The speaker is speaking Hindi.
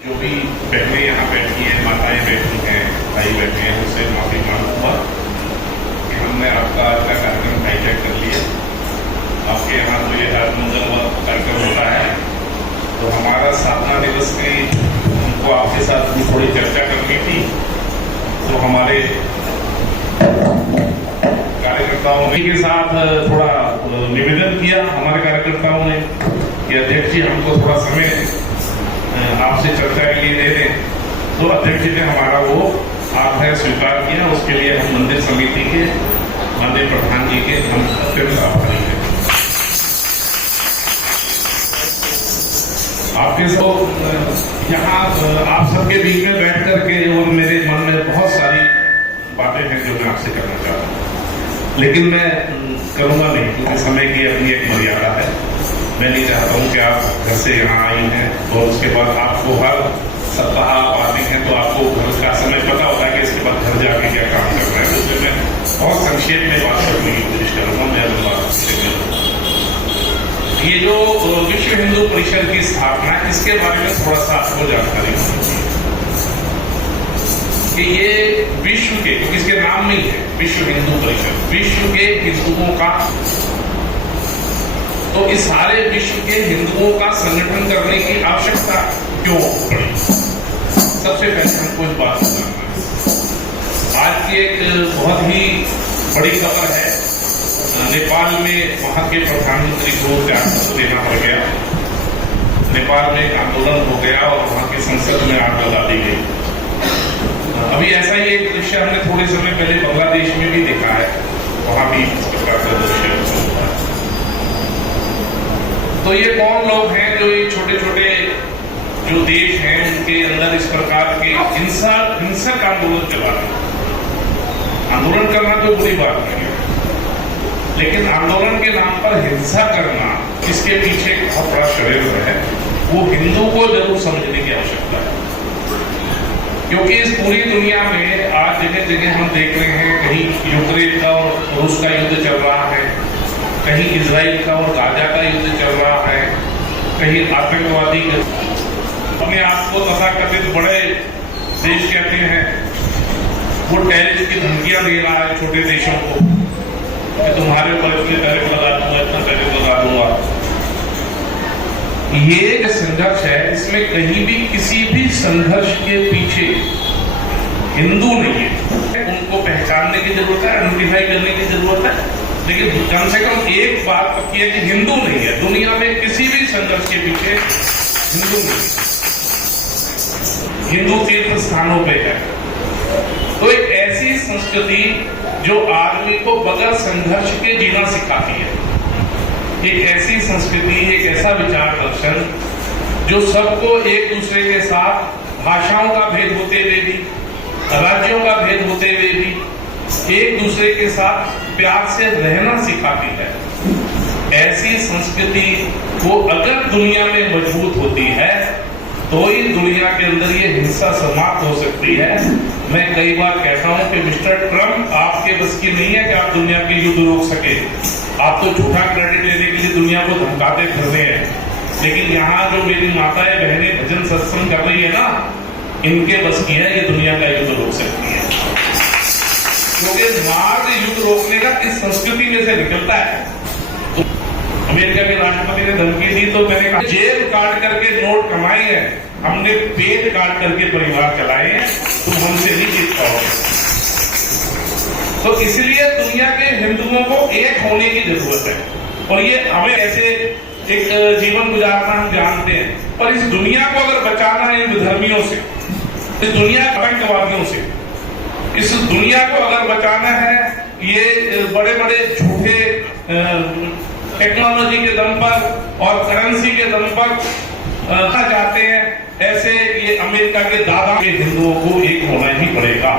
जो भी बहनें यहाँ बैठी हैं, माताएं बैठी हैं, भाई बैठे हैं, उससे माफी मांगूंगा कि हमने आपका आज का कार्यक्रम हाईजैक कर लिया। आपके यहाँ तो ये हर मंगलवार कार्यक्रम होता है, तो हमारा साधना दिवस की हमको आपके साथ भी थोड़ी चर्चा करनी थी। तो हमारे कार्यकर्ताओं के साथ थोड़ा निवेदन किया हमारे कार्यकर्ताओं ने कि अध्यक्ष जी हमको थोड़ा समय आपसे चर्चा के लिए दे दें। तो अध्यक्ष जी ने हमारा वो आग्रह स्वीकार किया। उसके लिए हम मंदिर समिति के मंदिर प्रधान जी के हम अत्यंत आभारी हैं। आपके सब यहाँ आप सबके बीच में बैठ करके और मेरे मन में बहुत सारी बातें हैं जो मैं आपसे करना चाहता हूँ, लेकिन मैं करूँगा नहीं क्योंकि समय की अपनी एक मर्यादा है। मैं नहीं चाहता हूँ कि आप घर से यहाँ आई हैं और उसके बाद आपको हर सप्ताह आप आते हैं तो आपको घर का समय पता होता है कि इसके बाद घर जाके क्या काम करना है। तो मैं बहुत संक्षेप में बात करने की कोशिश करूँगा। मैं ये जो विश्व हिंदू परिषद की स्थापना है, इसके बारे में थोड़ा सा आपको जानकारी होनी चाहिए कि ये विश्व के, क्योंकि इसके नाम में ही है विश्व हिंदू परिषद, विश्व के हिंदुओं का, तो इस सारे विश्व के हिंदुओं का संगठन करने की आवश्यकता क्यों पड़ी? सबसे पहले हमको इस बात को जानना है। आज की एक बहुत ही बड़ी खबर है, नेपाल में वहां के प्रधानमंत्री को त्यागपत्र देना पड़ गया। नेपाल में एक आंदोलन हो गया और वहां की संसद में आग लगा दी गई। अभी ऐसा ही एक दृश्य हमने थोड़े समय पहले बांग्लादेश में भी देखा है, वहां भी इस प्रकार का दृश्य हुआ है। तो ये कौन लोग हैं जो ये छोटे छोटे जो देश हैं उनके अंदर इस प्रकार के हिंसक आंदोलन चला रहे हैं? आंदोलन करना तो बुरी बात नहीं है, लेकिन आंदोलन के नाम पर हिंसा करना, इसके पीछे बहुत बड़ा षड्यंत्र है। वो हिंदू को जरूर समझने की आवश्यकता है, क्योंकि इस पूरी दुनिया में आज जगह जगह हम देख रहे हैं, कहीं यूक्रेन का और रूस का युद्ध चल रहा है, कहीं इजराइल का और गाजा का युद्ध चल रहा है, कहीं आतंकवादी अपने आप को तथाकथित बड़े देश कहते हैं, वो टेररिस्ट की धमकियां दे रहा है छोटे देशों को कि तुम्हारे ऊपर इतने टैरिफ लगा दूंगा, इतना टैरिफ लगा दूंगा। ये जो संघर्ष है, इसमें कहीं भी किसी भी संघर्ष के पीछे हिंदू नहीं है। उनको पहचानने की जरूरत है, आइडेंटिफाई करने की जरूरत है, लेकिन कम से कम एक बात पक्की है कि हिंदू नहीं है। दुनिया में किसी भी संघर्ष के पीछे हिंदू नहीं, हिंदू तीर्थ स्थानों पे है। तो एक ऐसी संस्कृति जो आदमी को बगैर संघर्ष के जीना सिखाती है, एक ऐसी संस्कृति, एक ऐसा विचार दर्शन जो सबको एक दूसरे के साथ भाषाओं का भेद होते हुए भी, राज्यों का भेद होते हुए भी एक दूसरे के साथ प्यार से रहना सिखाती है। ऐसी संस्कृति वो अगर दुनिया में मजबूत होती है तो ही दुनिया के अंदर ये हिंसा समाप्त हो सकती है। मैं कई बार कहता हूं कि मिस्टर ट्रंप, आपके बस की नहीं है कि आप दुनिया के युद्ध रोक सके। आप तो झूठा क्रेडिट लेने के लिए दुनिया को धमकाते फिरते हैं, लेकिन यहाँ जो मेरी माताएं बहनें भजन सत्संग कर रही है ना, इनके बस की है ये दुनिया का युद्ध रोक सकती है, क्योंकि मार्ग युद्ध रोकने का इस संस्कृति में से निकलता है। तो अमेरिका के राष्ट्रपति ने धमकी दी तो मैंने कहा जेब काट करके नोट कमाए हैं, हमने पेट काट करके परिवार चलाए हैं, तुम हमसे नहीं जीत पाओगे। तो इसलिए दुनिया के हिंदुओं को एक होने की जरूरत है, और ये हमें ऐसे एक जीवन गुजारना हम जानते हैं, पर इस दुनिया को अगर बचाना है इन विधर्मियों से, इस दुनिया आतंकवादियों से, इस दुनिया को अगर बचाना है ये बड़े बड़े झूठे टेक्नोलॉजी के दम पर और करेंसी के दम पर जाते हैं, ऐसे ये अमेरिका के दादा के हिंदुओं को एक होना ही पड़ेगा।